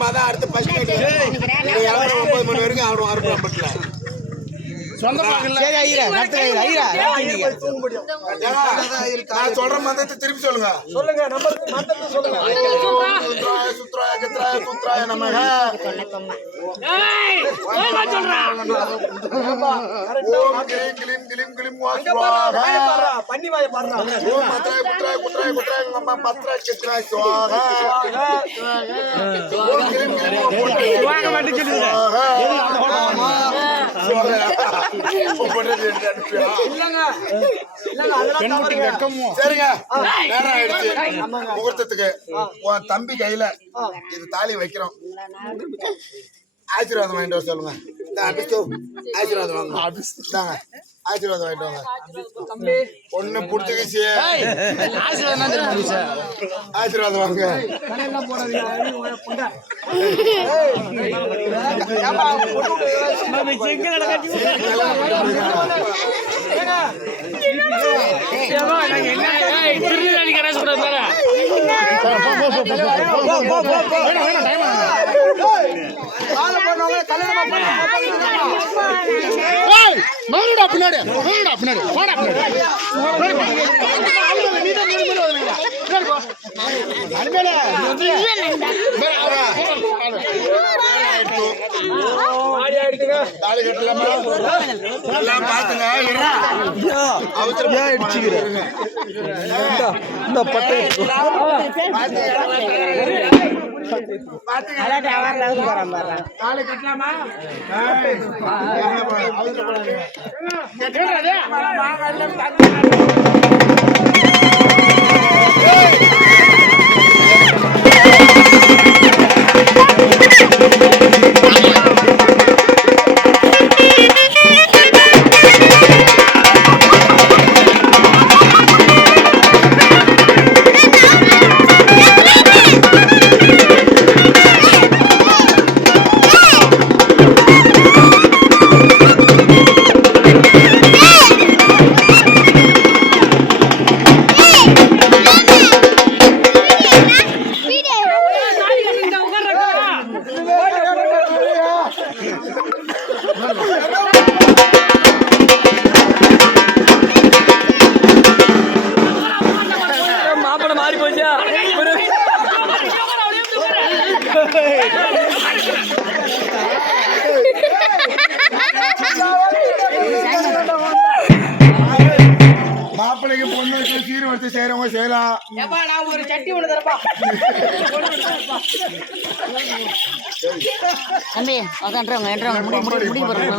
Cinema தான் அடுத்து first night 9 மணி வரைக்கும் ஆடுவோம் அருப்புறம்பட்டில. சரி ஐயா நடத்துங்க ஐயா தூங்க முடியும். நான் சொல்ற மந்திரத்தை திருப்பி சொல்லுங்க. சொல்லுங்க நம்பர் மந்திரத்தை சொல்லுங்க. சுத்ராய கத்ராய சுத்ராய நமஹ. ஏய் ஓய் வா சொல்றா. ஓம் கிளிம் கிளிம் கிளிம் வாஸ்வாஹா. பண்ணி வாய பாடுறா. ஓம் மத்ராய குத்ராய குத்ராய குத்ராய நம்ம பத்ராய கத்ராய சுவாஹா. ஓம் கிளிம் கிளிம் வாங்க மாட்டி சொல்லுங்க. சரிங்க நேரம் ஆயிடுச்சு முகூர்த்தத்துக்கு. உன் தம்பி கையில இது தாலி வைக்கிறோம். ஆசீர்வாதம் வாங்கிட்டு வர சொல்லுங்க. ஆசீர்வாதம் வாங்க. ஆசீர்வாதம் வாங்கிட்டு வாங்க. ஒண்ணு புடிச்சுக்கிச்சு ஆசீர்வாதம் வாங்க. தாலி கட்டலாமா எல்லாம் பாத்துங்க. தாலி கட்டலாமா மாப்பிள மாறி போச்சா? மாப்பிள்ளைக்கு பொண்ணு சீர் வச்சு செய்யறவங்க செய்யலாம். ஒரு சட்டி ஒண்ணு தரப்பா தம்பி உட்காந்துருவாங்க முடி